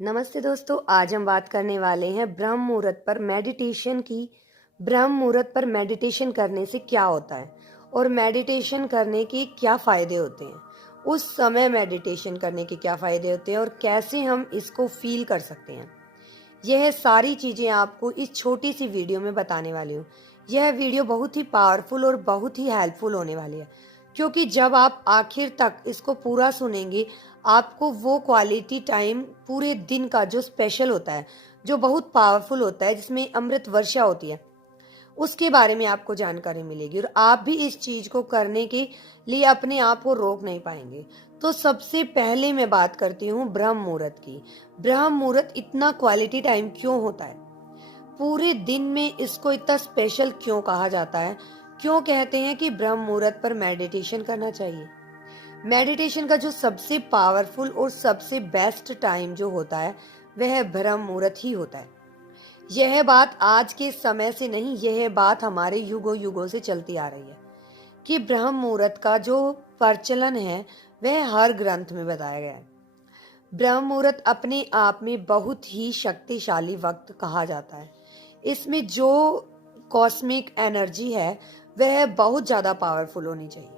नमस्ते दोस्तों, आज हम बात करने वाले हैं ब्रह्म मुहूर्त पर मेडिटेशन की। ब्रह्म मुहूर्त पर मेडिटेशन करने से क्या होता है और मेडिटेशन करने के क्या फायदे होते हैं, उस समय मेडिटेशन करने के क्या फायदे होते हैं और कैसे हम इसको फील कर सकते हैं। यह सारी चीजें आपको इस छोटी सी वीडियो में बताने वाली हूँ। यह वीडियो बहुत ही पावरफुल और बहुत ही हेल्पफुल होने वाली है, क्योंकि जब आप आखिर तक इसको पूरा सुनेंगे, आपको वो क्वालिटी टाइम पूरे दिन का जो स्पेशल होता है, जो बहुत पावरफुल होता है, जिसमें अमृत वर्षा होती है, उसके बारे में आपको जानकारी मिलेगी और आप भी इस चीज को करने के लिए अपने आप को रोक नहीं पाएंगे। तो सबसे पहले मैं बात करती हूँ ब्रह्म मुहूर्त की। ब्रह्म मुहूर्त इतना क्वालिटी टाइम क्यों होता है, पूरे दिन में इसको इतना स्पेशल क्यों कहा जाता है, क्यों कहते हैं कि ब्रह्म मुहूर्त पर मेडिटेशन करना चाहिए। मेडिटेशन का जो सबसे पावरफुल और सबसे बेस्ट टाइम जो होता है, वह ब्रह्म मुहूर्त ही होता है। यह बात आज के समय से नहीं, यह बात हमारे युगों युगों से चलती आ रही है कि ब्रह्म मुहूर्त का जो प्रचलन है वह हर ग्रंथ में बताया गया है। ब्रह्म मुहूर्त अपने आप में बहुत ही शक्तिशाली वक्त कहा जाता है। इसमें जो कॉस्मिक एनर्जी है वह बहुत ज्यादा पावरफुल होनी चाहिए।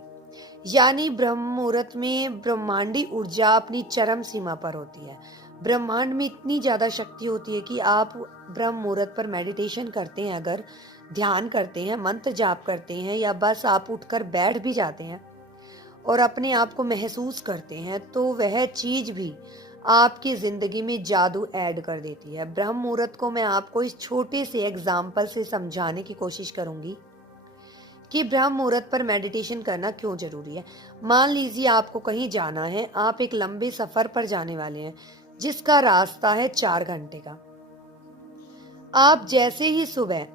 यानी ब्रह्म मुहूर्त में ब्रह्मांडी ऊर्जा अपनी चरम सीमा पर होती है। ब्रह्मांड में इतनी ज्यादा शक्ति होती है कि आप ब्रह्म मुहूर्त पर मेडिटेशन करते हैं, अगर ध्यान करते हैं, मंत्र जाप करते हैं, या बस आप उठकर बैठ भी जाते हैं और अपने आप को महसूस करते हैं, तो वह चीज भी आपकी जिंदगी में जादू ऐड कर देती है। ब्रह्म मुहूर्त को मैं आपको इस छोटे से एग्जाम्पल से समझाने की कोशिश करूंगी कि ब्रह्म मुहूर्त पर मेडिटेशन करना क्यों जरूरी है। मान लीजिए आपको कहीं जाना है, आप एक लंबे सफर पर जाने वाले हैं जिसका रास्ता है 4 घंटे का। आप जैसे ही सुबह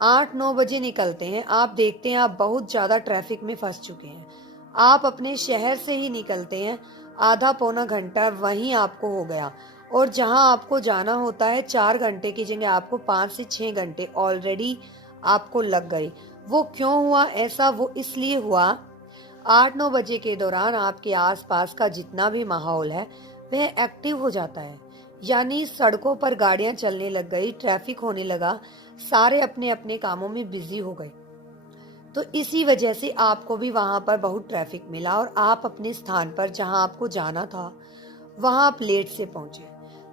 8-9 बजे निकलते हैं, आप देखते हैं आप बहुत ज्यादा ट्रैफिक में फंस चुके हैं। आप अपने शहर से ही निकलते हैं, आधा पौना घंटा वहीं आपको हो गया, और जहां आपको जाना होता है 4 घंटे की जगह आपको 5 से 6 घंटे ऑलरेडी आपको लग गए। वो क्यों हुआ ऐसा? वो इसलिए हुआ, 8-9 बजे के दौरान आपके आसपास का जितना भी माहौल है वह एक्टिव हो जाता है। यानी सड़कों पर गाड़ियां चलने लग गई, ट्रैफिक होने लगा, सारे अपने अपने कामों में बिजी हो गए। तो इसी वजह से आपको भी वहां पर बहुत ट्रैफिक मिला और आप अपने स्थान पर जहां आपको जाना था वहां आप लेट से पहुंचे।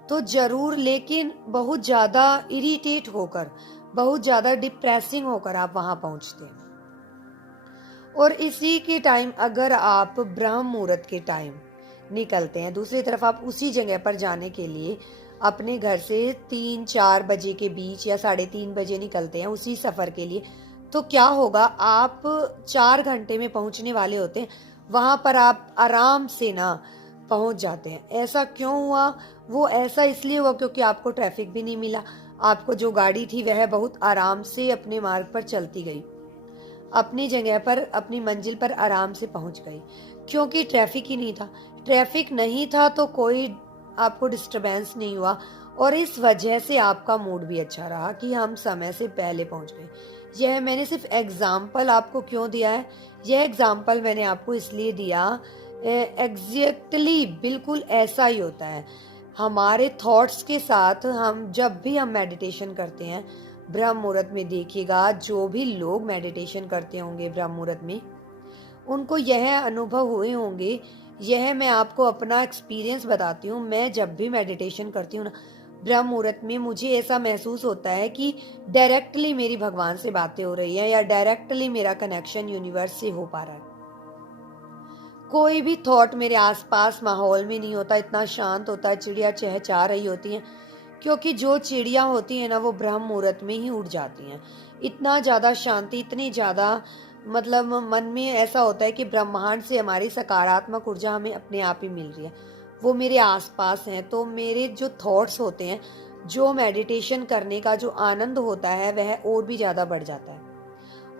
तो जरूर, लेकिन बहुत ज्यादा इरिटेट होकर, बहुत ज्यादा डिप्रेसिंग होकर आप वहां पहुंचते हैं। और इसी के टाइम अगर आप ब्रह्म मुहूर्त के टाइम निकलते हैं, दूसरी तरफ आप उसी जगह पर जाने के लिए अपने घर से 3-4 बजे के बीच या 3:30 बजे निकलते हैं उसी सफर के लिए, तो क्या होगा, आप 4 घंटे में पहुंचने वाले होते हैं, वहां पर आप आराम से ना पहुंच जाते हैं। ऐसा क्यों हुआ? वो ऐसा इसलिए हुआ क्योंकि आपको ट्रैफिक भी नहीं मिला, आपको जो गाड़ी थी वह बहुत आराम से अपने मार्ग पर चलती गई, अपनी जगह पर, अपनी मंजिल पर आराम से पहुंच गई, क्योंकि ट्रैफिक ही नहीं था। ट्रैफिक नहीं था तो कोई आपको डिस्टरबेंस नहीं हुआ, और इस वजह से आपका मूड भी अच्छा रहा कि हम समय से पहले पहुंच गए। यह मैंने सिर्फ एग्जाम्पल आपको क्यों दिया है, यह एग्जाम्पल मैंने आपको इसलिए दिया, एग्जैक्टली बिल्कुल ऐसा ही होता है हमारे थॉट्स के साथ। हम जब भी हम मेडिटेशन करते हैं ब्रह्म मुहूर्त में, देखिएगा जो भी लोग मेडिटेशन करते होंगे ब्रह्म मुहूर्त में, उनको यह अनुभव हुए होंगे। यह मैं आपको अपना एक्सपीरियंस बताती हूँ। मैं जब भी मेडिटेशन करती हूँ ना ब्रह्म मुहूर्त में, मुझे ऐसा महसूस होता है कि डायरेक्टली मेरी भगवान से बातें हो रही है, या डायरेक्टली मेरा कनेक्शन यूनिवर्स से हो पा रहा है। कोई भी थॉट मेरे आसपास माहौल में नहीं होता, इतना शांत होता है, चिड़िया चहचहा रही होती हैं, क्योंकि जो चिड़िया होती है ना वो ब्रह्म मुहूर्त में ही उड़ जाती हैं। इतना ज्यादा शांति, इतनी ज्यादा, मतलब मन में ऐसा होता है कि ब्रह्मांड से हमारी सकारात्मक ऊर्जा हमें अपने आप ही मिल रही है, वो मेरे आसपास हैं। तो मेरे जो थॉट्स होते हैं, जो मेडिटेशन करने का जो आनंद होता है वह और भी ज्यादा बढ़ जाता है।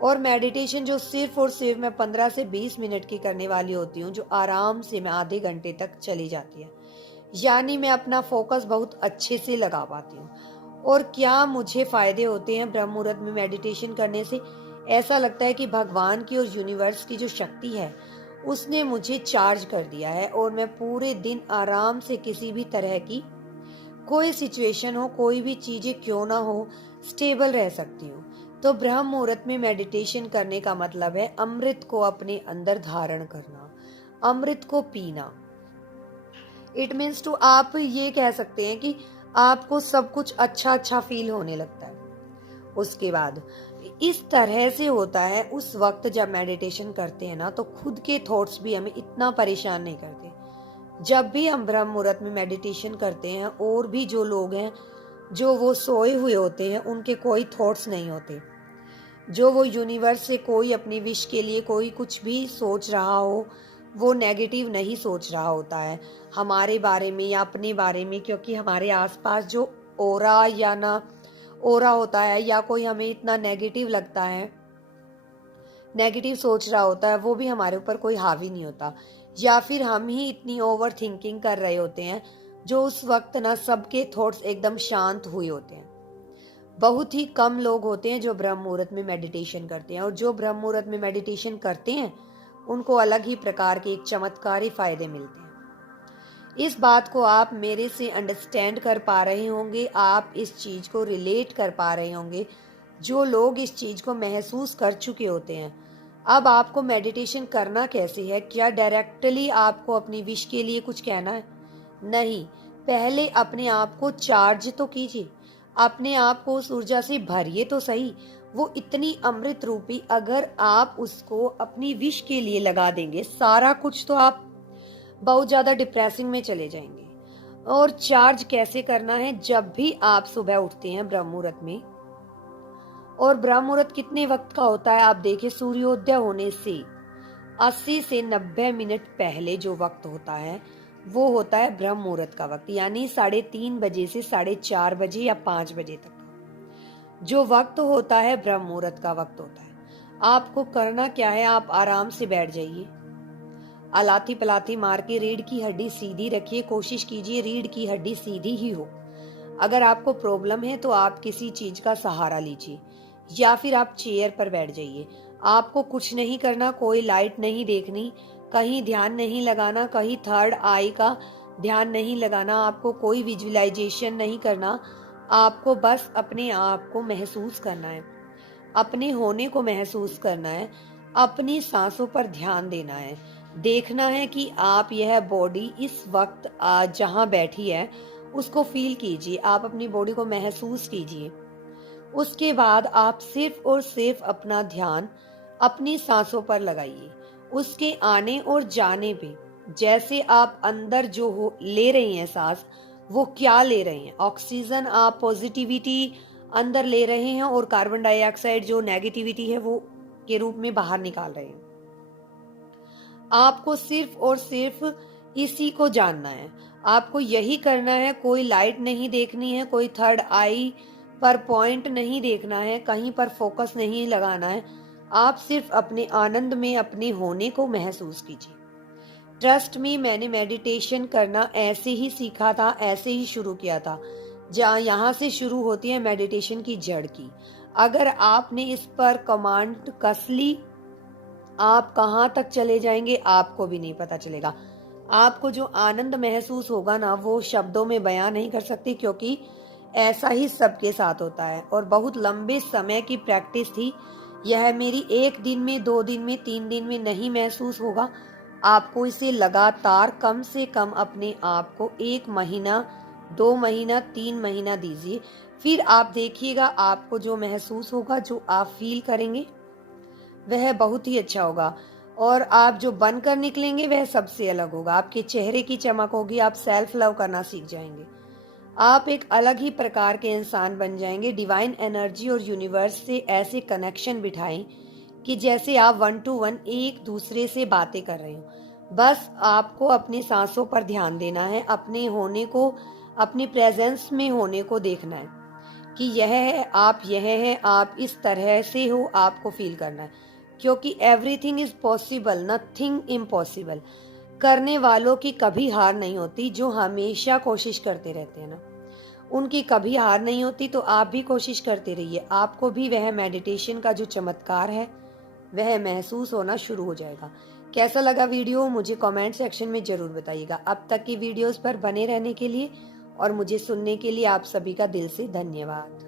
और मेडिटेशन जो सिर्फ और सिर्फ मैं 15 से 20 मिनट की करने वाली होती हूँ, जो आराम से मैं आधे घंटे तक चली जाती है, यानी मैं अपना फोकस बहुत अच्छे से लगा पाती हूँ। और क्या मुझे फायदे होते हैं ब्रह्म मुहूर्त में मेडिटेशन करने से? ऐसा लगता है कि भगवान की और यूनिवर्स की जो शक्ति है उसने मुझे चार्ज कर दिया है और मैं पूरे दिन आराम से किसी भी तरह की कोई सिचुएशन हो, कोई भी चीजें क्यों ना हो, स्टेबल रह सकती हूँ। तो ब्रह्म मुहूर्त में मेडिटेशन करने का मतलब है अमृत को अपने अंदर धारण करना, अमृत को पीना। इट मीन्स टू, आप ये कह सकते हैं कि आपको सब कुछ अच्छा अच्छा फील होने लगता है। उसके बाद इस तरह से होता है उस वक्त जब मेडिटेशन करते हैं ना, तो खुद के थॉट्स भी हमें इतना परेशान नहीं करते। जब भी हम ब्रह्म मुहूर्त में मेडिटेशन करते हैं, और भी जो लोग हैं जो वो सोए हुए होते हैं, उनके कोई थॉट्स नहीं होते। जो वो यूनिवर्स से कोई अपनी विश के लिए कोई कुछ भी सोच रहा हो, वो नेगेटिव नहीं सोच रहा होता है हमारे बारे में या अपने बारे में, क्योंकि हमारे आसपास जो ओरा या ना ओरा होता है, या कोई हमें इतना नेगेटिव लगता है, नेगेटिव सोच रहा होता है, वो भी हमारे ऊपर कोई हावी नहीं होता। या फिर हम ही इतनी ओवर थिंकिंग कर रहे होते हैं, जो उस वक्त ना सबके थॉट्स एकदम शांत हुए होते हैं। बहुत ही कम लोग होते हैं जो ब्रह्म मुहूर्त में मेडिटेशन करते हैं, और जो ब्रह्म मुहूर्त में मेडिटेशन करते हैं उनको अलग ही प्रकार के एक चमत्कारी फायदे मिलते हैं। इस बात को आप मेरे से अंडरस्टैंड कर पा रहे होंगे, आप इस चीज को रिलेट कर पा रहे होंगे, जो लोग इस चीज को महसूस कर चुके होते हैं। अब आपको मेडिटेशन करना कैसे है? क्या डायरेक्टली आपको अपनी विश के लिए कुछ कहना है? नहीं, पहले अपने आप को चार्ज तो कीजिए, अपने आप को उस ऊर्जा से भरिए तो सही। वो इतनी अमृत रूपी, अगर आप उसको अपनी विश के लिए लगा देंगे सारा कुछ, तो आप बहुत ज्यादा डिप्रेसिंग में चले जाएंगे। और चार्ज कैसे करना है? जब भी आप सुबह उठते हैं ब्रह्म मुहूर्त में, और ब्रह्म मुहूर्त कितने वक्त का होता है आप देखिए, सूर्योदय होने से 80 से 90 मिनट पहले जो वक्त होता है वो होता है ब्रह्म मुहूर्त का वक्त, यानी 3:30 बजे से 4:30 बजे या 5 बजे तक जो वक्त होता है ब्रह्म मुहूर्त का वक्त होता है। आपको करना क्या है? आप आराम से बैठ जाइए, अलाती पलाती मार के रीढ़ की हड्डी सीधी रखिए, कोशिश कीजिए रीढ़ की हड्डी सीधी ही हो। अगर आपको प्रॉब्लम है तो आप किसी चीज का सहारा लीजिए, या फिर आप चेयर पर बैठ जाइए। आपको कुछ नहीं करना, कोई लाइट नहीं देखनी, कहीं ध्यान नहीं लगाना, कहीं थर्ड आई का ध्यान नहीं लगाना, आपको कोई विजुअलाइजेशन नहीं करना। आपको बस अपने आप को महसूस करना है, अपने होने को महसूस करना है, अपनी सांसों पर ध्यान देना है। देखना है कि आप यह बॉडी इस वक्त जहां बैठी है उसको फील कीजिए, आप अपनी बॉडी को महसूस कीजिए। उसके बाद आप सिर्फ और सिर्फ अपना ध्यान अपनी सांसों पर लगाइए, उसके आने और जाने पे। जैसे आप अंदर जो हो ले रहे हैं सांस, वो क्या ले रहे हैं? ऑक्सीजन आप पॉजिटिविटी अंदर ले रहे हैं, और कार्बन डाइऑक्साइड जो नेगेटिविटी है वो के रूप में बाहर निकाल रहे हैं। आपको सिर्फ और सिर्फ इसी को जानना है, आपको यही करना है। कोई लाइट नहीं देखनी है, कोई थर्ड आई पर पॉइंट नहीं देखना है, कहीं पर फोकस नहीं लगाना है। आप सिर्फ अपने आनंद में अपने होने को महसूस कीजिए। ट्रस्ट मी, मैंने मेडिटेशन करना ऐसे ही सीखा था, ऐसे ही शुरू किया था। जहाँ यहाँ से शुरू होती है मेडिटेशन की जड़ की। अगर आपने इस पर कमांड कस ली, आप कहाँ तक चले जाएंगे आपको भी नहीं पता चलेगा। आपको जो आनंद महसूस होगा ना, वो शब्दों में बयां नहीं कर सकती, क्योंकि ऐसा ही सबके साथ होता है। और बहुत लंबे समय की प्रैक्टिस थी। यह मेरी 1 दिन में, 2 दिन में, 3 दिन में नहीं महसूस होगा। आपको इसे लगातार कम से कम अपने आप को 1 महीना, 2 महीना, 3 महीना दीजिए। फिर आप देखिएगा आपको जो महसूस होगा, जो आप फील करेंगे, वह बहुत ही अच्छा होगा। और आप जो बनकर निकलेंगे वह सबसे अलग होगा। आपके चेहरे की चमक होगी, आप सेल्फ लव करना सीख जाएंगे, आप एक अलग ही प्रकार के इंसान बन जाएंगे। डिवाइन एनर्जी और यूनिवर्स से ऐसे कनेक्शन बिठाएं कि जैसे आप 1 to 1 एक दूसरे से बातें कर रहे हो। बस आपको अपनी सांसों पर ध्यान देना है, अपने होने को, अपनी प्रेजेंस में होने को देखना है कि यह है, आप यह है, आप इस तरह से हो, आपको फील करना है। क्योंकि everything is possible, nothing impossible. करने वालों की कभी हार नहीं होती, जो हमेशा कोशिश करते रहते हैं ना, उनकी कभी हार नहीं होती। तो आप भी कोशिश करते रहिए, आपको भी वह मेडिटेशन का जो चमत्कार है वह महसूस होना शुरू हो जाएगा। कैसा लगा वीडियो मुझे कमेंट सेक्शन में ज़रूर बताइएगा। अब तक की वीडियोस पर बने रहने के लिए और मुझे सुनने के लिए आप सभी का दिल से धन्यवाद।